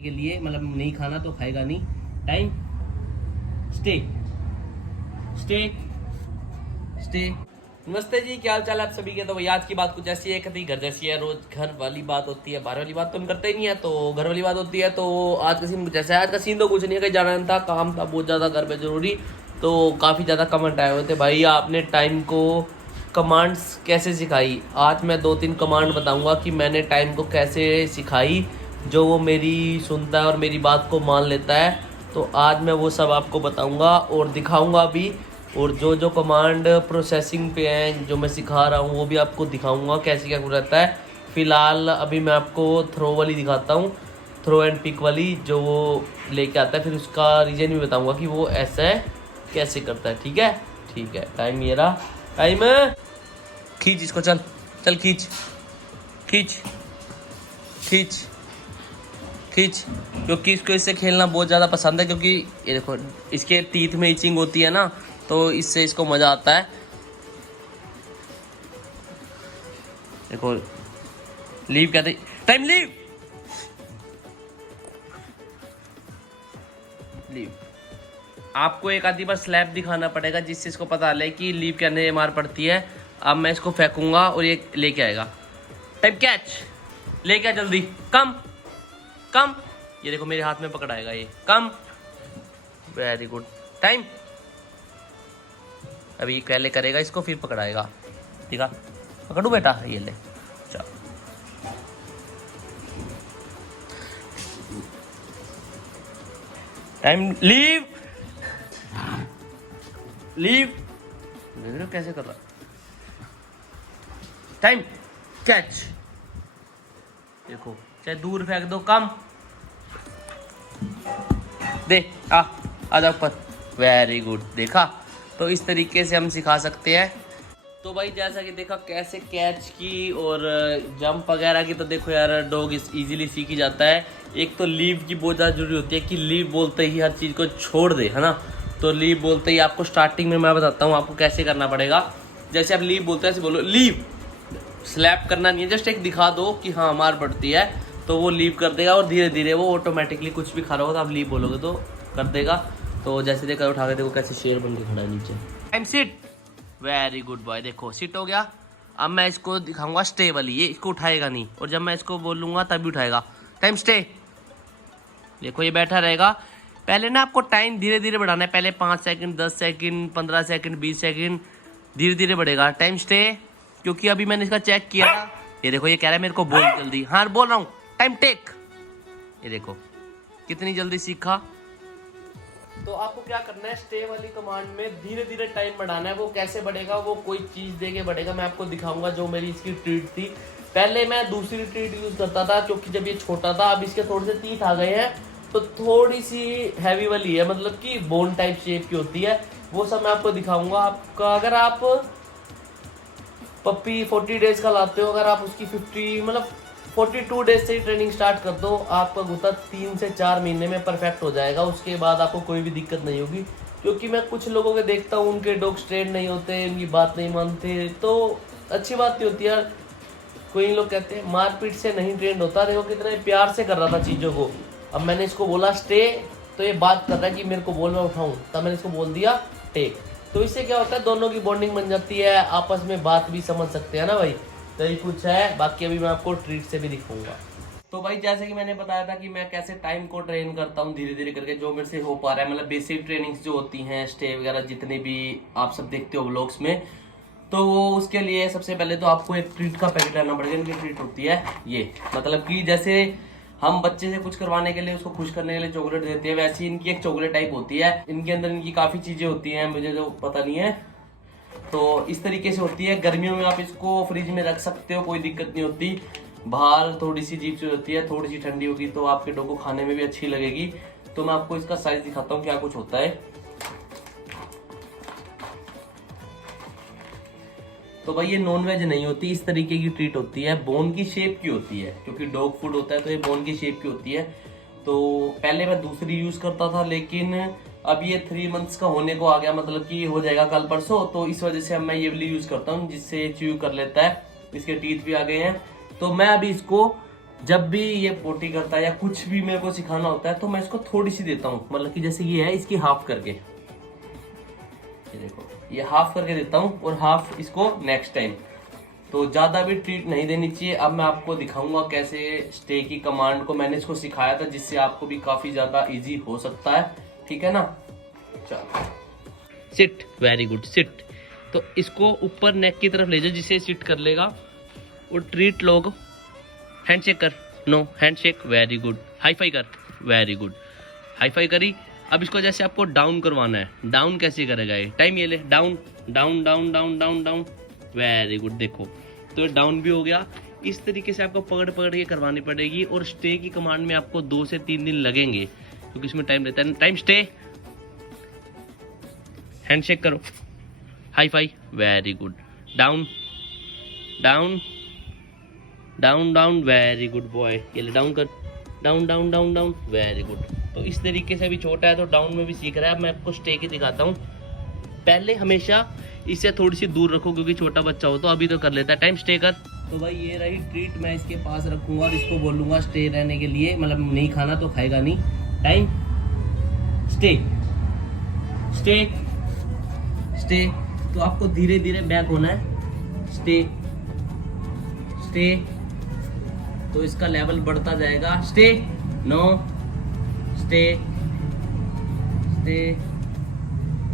के लिए मतलब नहीं खाना तो खाएगा नहीं। Time stay stay stay. नमस्ते जी, क्या हाल चाल आप सभी के। तो भाई आज की बात कुछ ऐसी है, कभी घर जैसी है। रोज घर वाली बात होती है, बाहर वाली बात तो हम करते ही नहीं है, तो घर वाली बात होती है। तो आज का सीन कुछ ऐसा है। आज का सीन तो कुछ नहीं है, कहीं जाना था, काम था बहुत ज़्यादा घर पे जरूरी। तो काफ़ी ज़्यादा कमेंट आए हुए थे, भाई आपने टाइम को कमांड्स कैसे सिखाई। आज मैं 2-3 कमांड बताऊंगा कि मैंने टाइम को कैसे सिखाई, जो वो मेरी सुनता है और मेरी बात को मान लेता है। तो आज मैं वो सब आपको बताऊंगा और दिखाऊंगा भी। और जो जो कमांड प्रोसेसिंग पे हैं, जो मैं सिखा रहा हूँ, वो भी आपको दिखाऊंगा कैसे क्या रहता है। फ़िलहाल अभी मैं आपको थ्रो वाली दिखाता हूँ, थ्रो एंड पिक वाली, जो वो लेके आता है। फिर उसका रीज़न भी बताऊंगा कि वो ऐसा है कैसे करता है। ठीक है, ठीक है। टाइम ये रहा। टाइम खींच इसको, चल चल खींच खींच खींच खींच। क्योंकि इसको इससे खेलना बहुत ज़्यादा पसंद है, क्योंकि ये देखो इसके टीथ में इचिंग होती है ना, तो इससे इसको मज़ा आता है। देखो लीव कहते, टाइम लीव लीव। आपको एक आधी बार स्लैप दिखाना पड़ेगा, जिससे इसको पता चले कि लीव कहने मार पड़ती है। अब मैं इसको फेंकूंगा और ये लेके आएगा। टाइम कैच, लेके आ जल्दी, कम कम। ये देखो मेरे हाथ में पकड़ाएगा ये, कम। Very good. टाइम अभी पहले करेगा इसको, फिर पकड़ाएगा। ठीक है, पकड़ू बेटा, ये ले। चल टाइम लीव लीव। देख रहे हो कैसे कर रहा। टाइम कैच, देखो चाहे दूर फेंक दो, कम दे, आ जा ऊपर। वेरी गुड, देखा। तो इस तरीके से हम सिखा सकते हैं। तो भाई जैसा कि देखा कैसे कैच की और जंप वगैरह की, तो देखो यार डॉग इजीली सीख ही जाता है। एक तो लीव की बहुत ज़्यादा जरूरी होती है कि लीव बोलते ही हर चीज़ को छोड़ दे, है ना। तो लीव बोलते ही आपको स्टार्टिंग में मैं बताता हूँ आपको कैसे करना पड़ेगा। जैसे आप लीव बोलते हैं ऐसे बोलो लीव। स्लैप करना नहीं है, जस्ट एक दिखा दो कि हाँ मार पड़ती है, तो वो लीव कर देगा। और धीरे धीरे वो ऑटोमेटिकली कुछ भी खा रहा होगा तो आप लीव बोलोगे तो कर देगा। तो जैसे देखा उठा के देखो कैसे शेर बन के खड़ा है नीचे। Time sit. Very good boy, देखो सिट हो गया। अब मैं इसको दिखाऊंगा स्टे वाली, ये इसको उठाएगा नहीं, और जब मैं इसको बोलूंगा तभी उठाएगा। Time stay. देखो ये बैठा रहेगा। पहले ना आपको टाइम धीरे धीरे बढ़ाना है, पहले 5 सेकंड, 10 सेकंड, 15 सेकंड, 20 सेकंड, धीरे धीरे बढ़ेगा। Time stay. क्योंकि अभी मैंने इसका चेक किया था, ये देखो ये कह रहा है मेरे को बोल जल्दी। हाँ बोल रहा हूँ। Time take. ये देखो कितनी जल्दी सीखा। तो आपको क्या करना है, स्टे वाली कमांड में धीरे धीरे टाइम बढ़ाना है। वो कैसे बढ़ेगा, वो कोई चीज दे के बढ़ेगा। मैं आपको दिखाऊंगा जो मेरी इसकी ट्रीट थी। पहले मैं दूसरी ट्रीट यूज करता था, क्योंकि जब ये छोटा था। अब इसके थोड़े से टीथ आ गए हैं, तो थोड़ी सी हैवी वाली है, मतलब कि बोन टाइप शेप की होती है। वो सब मैं आपको दिखाऊंगा। आपका अगर आप पप्पी 40 डेज का लाते हो, अगर आप उसकी 50 मतलब 42 डेज से ही ट्रेनिंग स्टार्ट कर दो, आपका गुत्ता 3 से 4 महीने में परफेक्ट हो जाएगा। उसके बाद आपको कोई भी दिक्कत नहीं होगी। क्योंकि मैं कुछ लोगों के देखता हूँ, उनके डॉग्स ट्रेन नहीं होते, उनकी बात नहीं मानते, तो अच्छी बात नहीं होती यार। कोई लोग कहते हैं मारपीट से नहीं ट्रेंड होता। देखो कितने प्यार से कर रहा था चीज़ों को। अब मैंने इसको बोला स्टे, तो ये बात कर रहा है कि मेरे को बोल, मैं उठाऊँ, तब मैंने इसको बोल दिया टेक। तो इससे क्या होता है, दोनों की बॉन्डिंग बन जाती है, आपस में बात भी समझ सकते हैं ना भाई। तो ये कुछ है, बाकी अभी मैं आपको ट्रीट से भी दिखाऊंगा। तो भाई जैसे कि मैंने बताया था कि मैं कैसे टाइम को ट्रेन करता हूँ धीरे धीरे करके, जो मेरे से हो पा रहा है। मतलब बेसिक ट्रेनिंग्स जो होती हैं, स्टे वगैरह जितने भी आप सब देखते हो व्लॉग्स में, तो उसके लिए सबसे पहले तो आपको एक ट्रीट का पैकेट लाना पड़ेगा। इनकी ट्रीट होती है ये, मतलब कि जैसे हम बच्चे से कुछ करवाने के लिए, उसको खुश करने के लिए चॉकलेट देते हैं, वैसे इनकी एक चॉकलेट टाइप होती है। इनके अंदर इनकी काफ़ी चीज़ें होती हैं, मुझे जो पता नहीं है। तो इस तरीके से होती है। गर्मियों में आप इसको फ्रिज में रख सकते हो, कोई दिक्कत नहीं होती। बाहर थोड़ी सी अजीब सी होती है, थोड़ी सी ठंडी होगी तो आपके डॉग को खाने में भी अच्छी लगेगी। तो मैं आपको इसका साइज दिखाता हूँ क्या कुछ होता है। तो भाई ये नॉन वेज नहीं होती, इस तरीके की ट्रीट होती है, बोन की शेप की होती है। क्योंकि डॉग फूड होता है तो ये बोन की शेप की होती है। तो पहले मैं दूसरी यूज करता था, लेकिन अब ये 3 मंथ्स का होने को आ गया, मतलब कि हो जाएगा कल परसों। तो इस वजह से अब मैं ये वाली यूज करता हूँ, जिससे च्यू कर लेता है। इसके टीथ भी आ गए हैं। तो मैं अभी इसको जब भी ये पोटी करता है या कुछ भी मेरे को सिखाना होता है तो मैं इसको थोड़ी सी देता हूँ, मतलब कि जैसे ये है इसकी हाफ करके, ये देखो ये हाफ करके देता हूँ और हाफ इसको नेक्स्ट टाइम। तो ज़्यादा भी ट्रीट नहीं देनी चाहिए। अब मैं आपको दिखाऊंगा कैसे स्टे की कमांड को मैंने इसको सिखाया था, जिससे आपको भी काफ़ी ज़्यादा इजी हो सकता है, ठीक है ना। चलो सिट, वेरी गुड सिट। तो इसको ऊपर नेक की तरफ ले जाओ जिससे सिट कर लेगा, और ट्रीट लोग हैंडशेक कर, no handshake, very good, high five कर, वेरी गुड, हाई फाई करी। अब इसको जैसे आपको डाउन करवाना है, डाउन कैसे करेगा ये, टाइम ये ले, down down down down down down, very good, देखो तो डाउन भी हो गया। इस तरीके से आपको पकड़ पकड़ के करवानी पड़ेगी, और स्टे की कमांड में आपको 2 से 3 दिन लगेंगे क्योंकि इसमें टाइम रहता है। टाइम, स्टे, हैंडशेक करो, hi fi, very good, down down down down, very good boy, ये ले डाउन कर, down down down down, very good. तो इस तरीके से अभी छोटा है तो डाउन में भी सीख रहा है। अब मैं आपको स्टे की दिखाता हूँ। पहले हमेशा इससे थोड़ी सी दूर रखो क्योंकि छोटा बच्चा हो, तो अभी तो कर लेता है। टाइम, स्टे कर। तो भाई ये रही ट्रीट, मैं इसके पास रखूंगा और इसको बोलूंगा स्टे रहने के लिए, मतलब नहीं खाना तो खाएगा नहीं। Time, stay stay stay. तो आपको धीरे धीरे बैक होना है, स्टे स्टे, तो इसका लेवल बढ़ता जाएगा। Stay, no, stay stay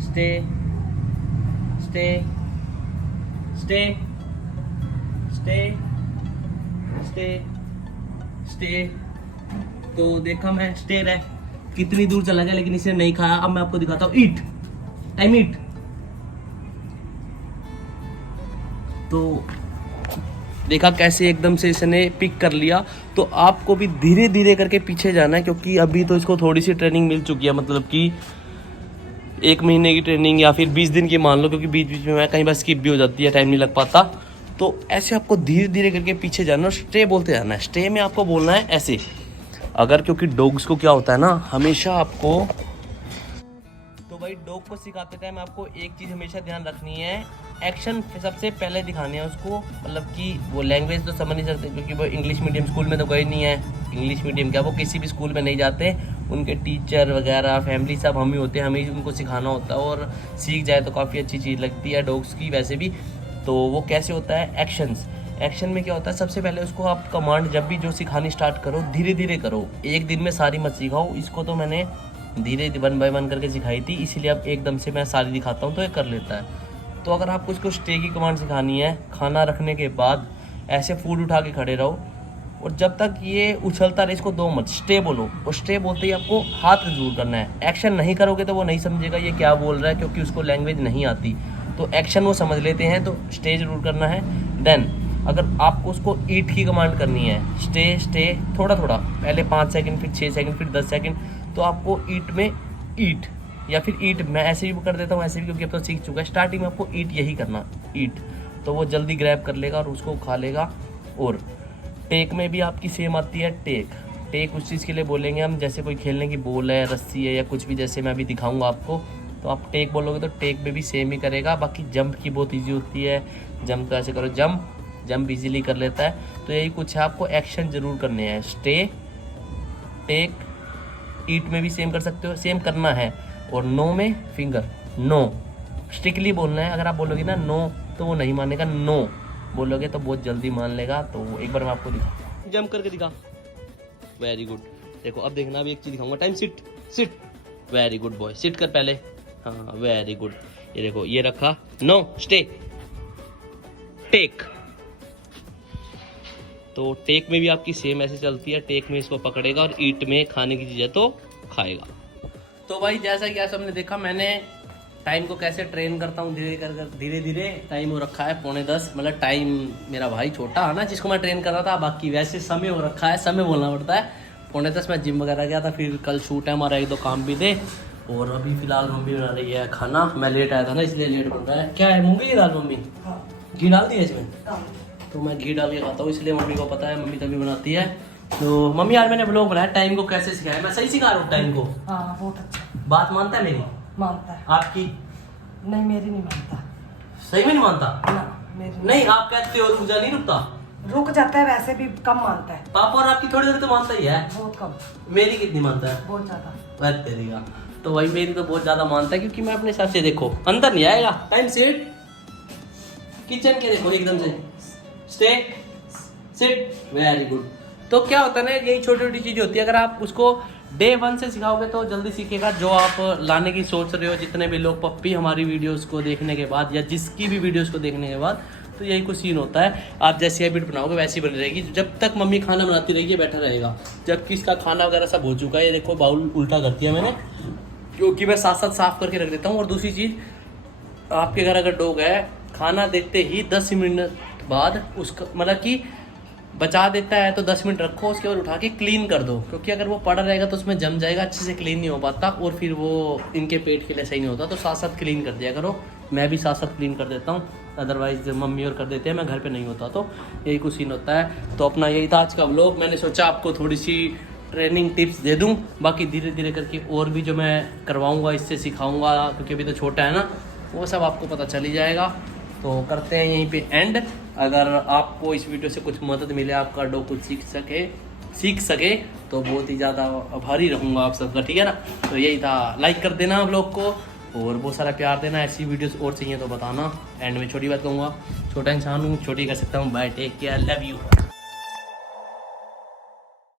stay stay stay stay stay stay. तो देखा मैं स्टे रहे कितनी दूर चला गया, लेकिन इसे नहीं खाया। अब मैं आपको दिखाता हूँ ईट, टाइम ईट। तो देखा कैसे एकदम से इसने पिक कर लिया। तो आपको भी धीरे धीरे करके पीछे जाना है, क्योंकि अभी तो इसको थोड़ी सी ट्रेनिंग मिल चुकी है, मतलब कि 1 महीने की ट्रेनिंग या फिर 20 दिन की मान लो, क्योंकि बीच बीच में मैं कहीं बार स्किप भी हो जाती है, टाइम नहीं लग पाता। तो ऐसे आपको धीरे धीरे करके पीछे जाना और स्टे बोलते जाना है। स्टे में आपको बोलना है ऐसे, अगर क्योंकि डॉग्स को क्या होता है ना, हमेशा आपको, तो भाई डॉग को सिखाते टाइम आपको एक चीज़ हमेशा ध्यान रखनी है, एक्शन सबसे पहले दिखाने हैं उसको। मतलब कि वो लैंग्वेज तो समझ नहीं सकते क्योंकि वो इंग्लिश मीडियम स्कूल में तो गए नहीं है। इंग्लिश मीडियम क्या, वो किसी भी स्कूल में नहीं जाते, उनके टीचर वगैरह फैमिली सब हम ही होते हैं, हमें ही उनको सिखाना होता है, और सीख जाए तो काफ़ी अच्छी चीज़ लगती है डॉग्स की वैसे भी। तो वो कैसे होता है, एक्शंस। एक्शन में क्या होता है, सबसे पहले उसको आप कमांड जब भी जो सिखानी स्टार्ट करो धीरे धीरे करो, एक दिन में सारी मत सिखाओ। इसको तो मैंने धीरे 1 बाय 1 करके सिखाई थी, इसीलिए अब एकदम से मैं सारी दिखाता हूँ तो ये कर लेता है। तो अगर आपको इसको स्टे की कमांड सिखानी है, खाना रखने के बाद ऐसे फूड उठा के खड़े रहो, और जब तक ये उछलता रहे इसको 2 मत, स्टे बोलो। और स्टे बोलते ही आपको हाथ जरूर करना है। एक्शन नहीं करोगे तो वो नहीं समझेगा ये क्या बोल रहा है, क्योंकि उसको लैंग्वेज नहीं आती। तो एक्शन वो समझ लेते हैं, तो स्टे जरूर करना है। देन अगर आपको उसको ईट की कमांड करनी है, स्टे स्टे, थोड़ा थोड़ा, पहले 5 सेकंड, फिर 6 सेकंड, फिर 10 सेकंड, तो आपको ईट में ईट या फिर ईट, मैं ऐसे भी कर देता हूँ ऐसे भी, क्योंकि अब तो सीख चुका है। स्टार्टिंग में आपको ईट यही करना, ईट, तो वो जल्दी ग्रैब कर लेगा और उसको खा लेगा। और टेक में भी आपकी सेम आती है, टेक। टेक उस चीज़ के लिए बोलेंगे हम, जैसे कोई खेलने की बॉल है, रस्सी है या कुछ भी, जैसे मैं अभी दिखाऊंगा आपको, तो आप टेक बोलोगे तो टेक में भी सेम ही करेगा। बाकी जंप की बहुत ईजी होती है, जंप तो ऐसे करो, जंप, जंप इजीली कर लेता है। तो यही कुछ है, आपको एक्शन जरूर करने हैं, स्टे, टेक, ईट में भी सेम कर सकते हो, सेम करना है। और नो में फिंगर, नो स्ट्रिक्टली बोलना है। अगर आप बोलोगे ना नो तो वो नहीं मानेगा, नो बोलोगे तो बहुत जल्दी मान लेगा। तो एक बार मैं आपको दिखा, जंप करके दिखा, वेरी गुड। देखो अब देखना, अभी एक चीज़ दिखाऊंगा, time, sit sit, very good boy, sit कर पहले, हाँ वेरी गुड। ये देखो ये रखा, नो, स्टे, टेक। तो टेक में भी आपकी सेम ऐसे चलती है, टेक में इसको पकड़ेगा और ईट में खाने की चीज़ है तो खाएगा। तो भाई जैसा कि आप सबने देखा, मैंने टाइम को कैसे ट्रेन करता हूँ धीरे धीरे। टाइम हो रखा है 9:45, मतलब टाइम मेरा भाई छोटा है ना जिसको मैं ट्रेन कर रहा था, बाकी वैसे समय हो रखा है, समय बोलना पड़ता है। 9:45 मैं जिम वगैरह गया था, फिर कल शूट है हमारा, 1-2 काम भी थे। और अभी फिलहाल मम्मी बना रही है खाना, मैं लेट आया था ना इसलिए लेट बन रहा है। क्या है, मूंगी की दाल मम्मी? घी डाल दिया इसमें? तो मैं घी डाल के खाता हूँ, इसलिए मम्मी को पता है, मम्मी तभी बनाती है। तो मम्मी यार मैंने ब्लॉग बनाया, टाइम को कैसे सिखाया, मैं सही सिखा रहा हूँ टाइम को? हाँ बहुत अच्छा। बात मानता है मेरी? मानता है। आपकी? नहीं मेरी नहीं मानता। सही में नहीं मानता ना मेरी नहीं। आप कहते हो रुक जा, नहीं रुकता? रुक जाता है, वैसे भी कम मानता है, पापा और आपकी थोड़ी देर तो मानता ही है। बहुत कम, मेरी कितनी मानता है? बहुत ज्यादा। बस तेरीगा। तो वही मेरी तो बहुत ज्यादा मानता है, क्योंकि मैं अपने हिसाब से देखो अंदर नहीं आएगा। टाइम सीट किचन के देखो एकदम से स्टे सिट, वेरी गुड। तो क्या होता है ना, यही छोटी छोटी चीजें होती है, अगर आप उसको डे 1 से सिखाओगे तो जल्दी सीखेगा। जो आप लाने की सोच रहे हो, जितने भी लोग पप्पी हमारी वीडियोस को देखने के बाद या जिसकी भी वीडियोस को देखने के बाद, तो यही कुछ सीन होता है। आप जैसी हैबिट बनाओगे वैसी बनी रहेगी। जब तक मम्मी खाना बनाती रहेगी बैठा रहेगा, जबकि इसका खाना वगैरह सब हो चुका है। ये देखो बाउल उल्टा कर दिया मैंने, क्योंकि मैं साथ साथ साफ करके रख देता हूँ। और दूसरी चीज़, आपके घर अगर डॉग है, खाना देखते ही 10 मिनट बाद उसका मतलब कि बचा देता है, तो 10 मिनट रखो, उसके बाद उठा के क्लीन कर दो। क्योंकि अगर वो पड़ा रहेगा तो उसमें जम जाएगा, अच्छे से क्लीन नहीं हो पाता, और फिर वो इनके पेट के लिए सही नहीं होता। तो साथ साथ क्लीन कर दिया करो। मैं भी साथ साथ क्लीन कर देता हूँ, अदरवाइज मम्मी और कर देते हैं, मैं घर पे नहीं होता। तो यही कुछ सीन होता है। तो अपना यही था आज का व्लॉग। मैंने सोचा आपको थोड़ी सी ट्रेनिंग टिप्स दे दूँ, बाकी धीरे धीरे करके और भी जो मैं करवाऊँगा, इससे सिखाऊँगा, क्योंकि अभी तो छोटा है ना, वो सब आपको पता चल ही जाएगा। तो करते हैं यहीं पे एंड। अगर आपको इस वीडियो से कुछ मदद मिले, आपका डॉग कुछ सीख सके तो बहुत ही ज़्यादा आभारी रहूँगा आप सबका, ठीक है ना। तो यही था, लाइक कर देना आप लोग को और बहुत सारा प्यार देना। ऐसी वीडियोस और चाहिए तो बताना। एंड में छोटी बात कहूँगा, छोटा इंसान हूँ, छोटी कर सकता हूँ। Bye, take care, love you.